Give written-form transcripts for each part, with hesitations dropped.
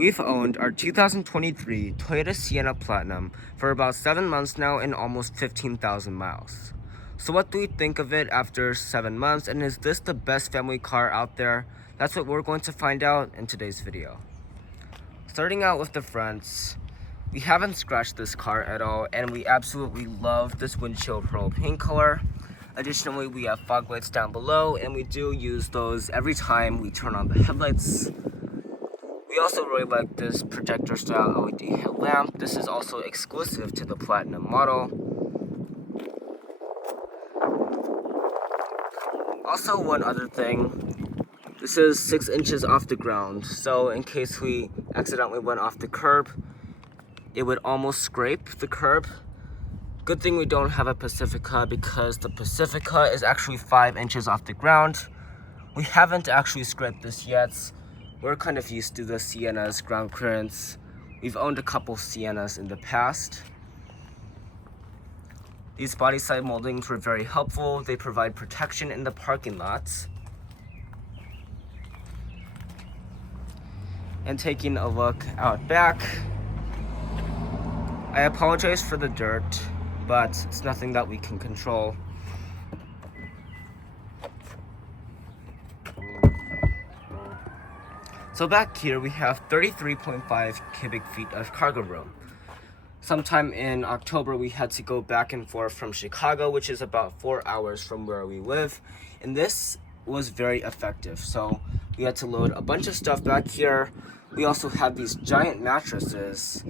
We've owned our 2023 Toyota Sienna Platinum for about 7 months now and almost 15,000 miles. So what do we think of it after 7 months, and is this the best family car out there? That's what we're going to find out in today's video. Starting out with the fronts, we haven't scratched this car at all, and we absolutely love this windshield pearl paint color. Additionally, we have fog lights down below, and we do use those every time we turn on the headlights. We also really like this projector style LED headlamp. This is also exclusive to the Platinum model. Also, one other thing, this is 6 inches off the ground, so in case we accidentally went off the curb, it would almost scrape the curb. Good thing we don't have a Pacifica, because the Pacifica is actually 5 inches off the ground. We haven't actually scraped this yet. We're kind of used to the Sienna's ground clearance. We've owned a couple Siennas in the past. These body side moldings were very helpful. They provide protection in the parking lots. And taking a look out back, I apologize for the dirt, but it's nothing that we can control. So back here we have 33.5 cubic feet of cargo room. Sometime in October we had to go back and forth from Chicago, which is about 4 hours from where we live, and this was very effective. So we had to load a bunch of stuff back here. We also have these giant mattresses,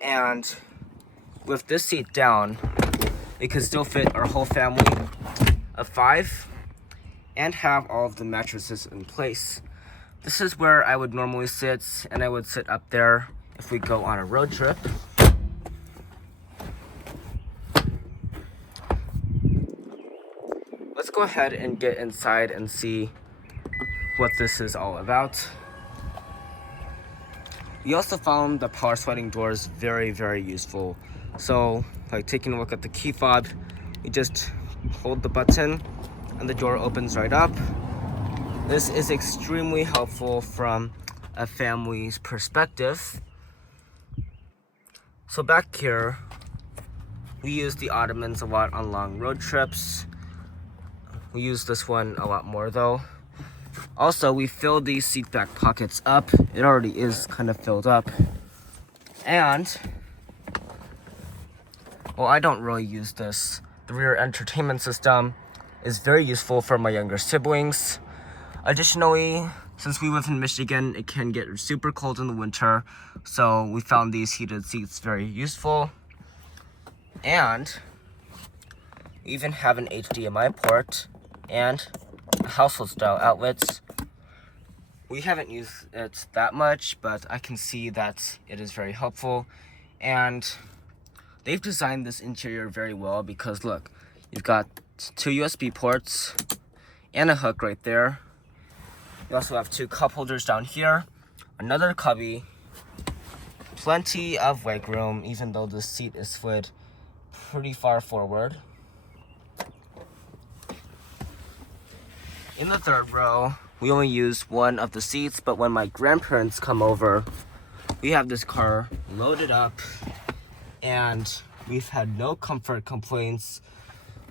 and with this seat down, it could still fit our whole family of 5 and have all of the mattresses in place. This is where I would normally sit, and I would sit up there if we go on a road trip. Let's go ahead and get inside and see what this is all about. We also found the power sliding doors very, very useful. So, like taking a look at the key fob, you just hold the button and the door opens right up. This is extremely helpful from a family's perspective. So back here, we use the ottomans a lot on long road trips. We use this one a lot more though. Also, we fill these seat back pockets up. It already is kind of filled up. And, well, I don't really use this. The rear entertainment system is very useful for my younger siblings. Additionally, since we live in Michigan, it can get super cold in the winter, so we found these heated seats very useful. And we even have an HDMI port and household style outlets. We haven't used it that much, but I can see that it is very helpful. And they've designed this interior very well, because look, you've got 2 USB ports and a hook right there. You also have 2 cup holders down here, another cubby, plenty of leg room, even though the seat is slid pretty far forward. In the third row, we only use one of the seats, but when my grandparents come over, we have this car loaded up, and we've had no comfort complaints.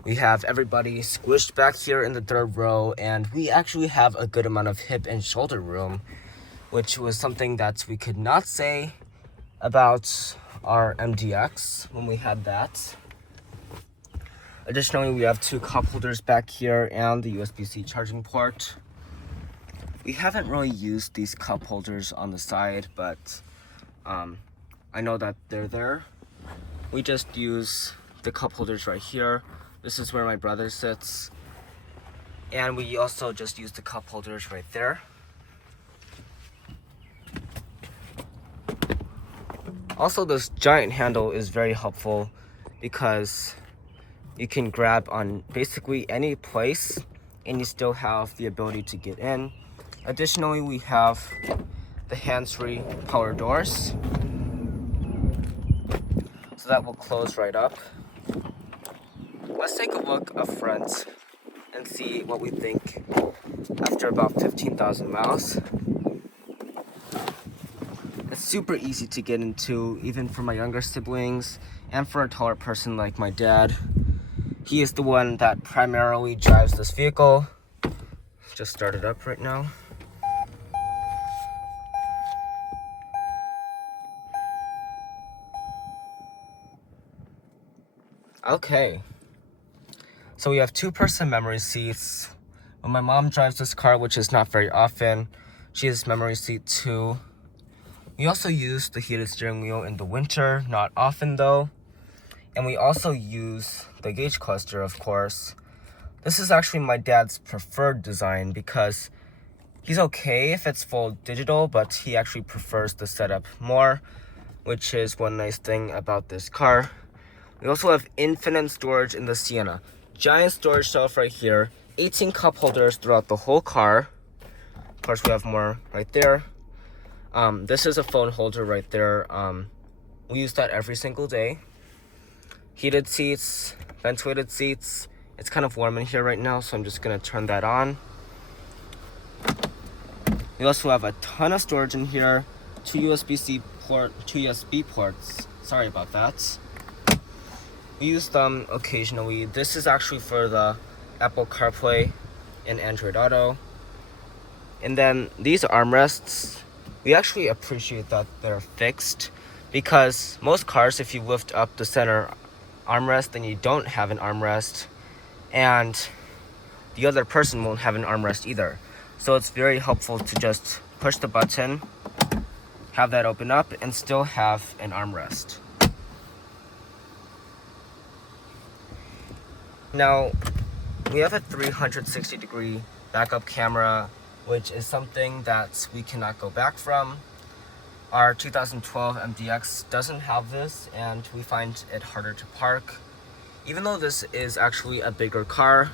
We have everybody squished back here in the third row, and we actually have a good amount of hip and shoulder room, which was something that we could not say about our MDX when we had that. Additionally, we have 2 cup holders back here and the USB-C charging port. We haven't really used these cup holders on the side, but I know that they're there. We just use the cup holders right here. This is where my brother sits. And we also just use the cup holders right there. Also, this giant handle is very helpful, because you can grab on basically any place and you still have the ability to get in. Additionally, we have the hands-free power doors, so that will close right up. Let's take a look up front and see what we think after about 15,000 miles. super easy to get into, even for my younger siblings and for a taller person like my dad. He is the one that primarily drives this vehicle. Just started up right now. Okay, so we have 2-person memory seats. When my mom drives this car, which is not very often, she has memory seat 2. We also use the heated steering wheel in the winter, not often though. And we also use the gauge cluster, of course. This is actually my dad's preferred design because he's okay if it's full digital, but he actually prefers the setup more, which is one nice thing about this car. We also have infinite storage in the Sienna. Giant storage shelf right here, 18 cup holders throughout the whole car. Of course, we have more right there. This is a phone holder right there. We use that every single day. Heated seats, ventilated seats. It's kind of warm in here right now, so I'm just gonna turn that on. We also have a ton of storage in here. 2 USB ports. Sorry about that. We use them occasionally. This is actually for the Apple CarPlay and Android Auto. And then these armrests, we actually appreciate that they're fixed because most cars, if you lift up the center armrest, then you don't have an armrest, and the other person won't have an armrest either. So it's very helpful to just push the button, have that open up, and still have an armrest. Now, we have a 360-degree backup camera, which is something that we cannot go back from. Our 2012 MDX doesn't have this, and we find it harder to park. Even though this is actually a bigger car,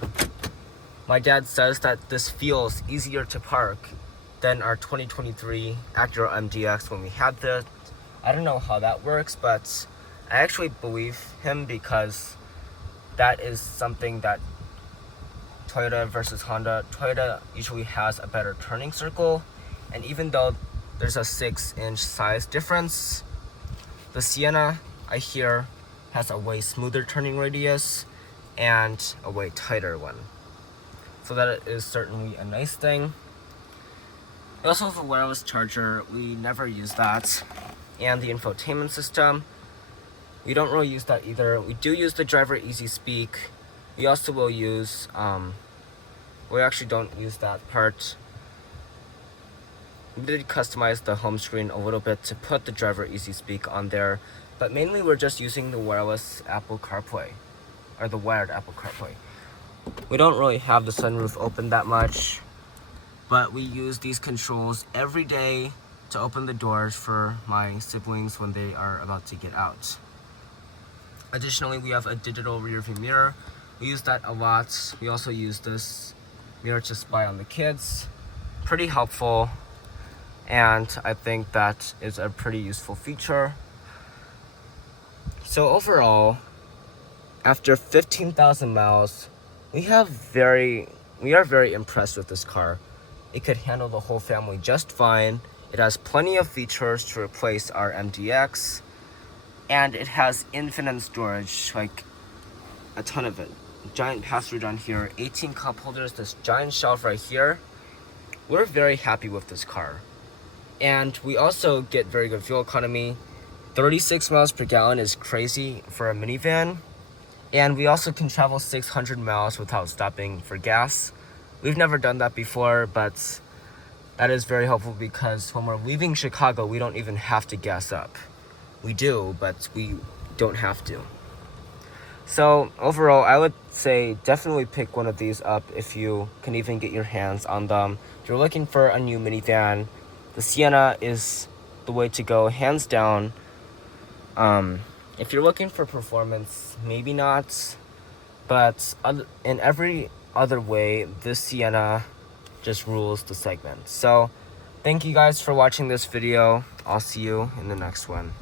my dad says that this feels easier to park than our 2023 Acura MDX when we had this. I don't know how that works, but I actually believe him because that is something that Toyota versus Honda. Toyota usually has a better turning circle, and even though there's a 6-inch size difference, the Sienna, I hear, has a way smoother turning radius and a way tighter one. So that is certainly a nice thing. We also have a wireless charger. We never use that. And the infotainment system, we don't really use that either. We do use the driver easy speak. We also will use, we actually don't use that part. We did customize the home screen a little bit to put the driver easy speak on there, but mainly we're just using the wireless Apple CarPlay, or the wired Apple CarPlay. We don't really have the sunroof open that much, but we use these controls every day to open the doors for my siblings when they are about to get out. Additionally, we have a digital rear view mirror. We use that a lot. We also use this mirror to spy on the kids. Pretty helpful, and I think that is a pretty useful feature. So overall, after 15,000 miles, we are very impressed with this car. It could handle the whole family just fine. It has plenty of features to replace our MDX, and it has infinite storage, like a ton of it. Giant passenger down here, 18 cup holders, this giant shelf right here. We're very happy with this car. And we also get very good fuel economy. 36 miles per gallon is crazy for a minivan. And we also can travel 600 miles without stopping for gas. We've never done that before, but that is very helpful because when we're leaving Chicago, we don't even have to gas up. We do, but we don't have to. So overall, I would say definitely pick one of these up if you can even get your hands on them. If you're looking for a new minivan, the Sienna is the way to go, hands down. If you're looking for performance, maybe not, but in every other way, this Sienna just rules the segment. So thank you guys for watching this video. I'll see you in the next one.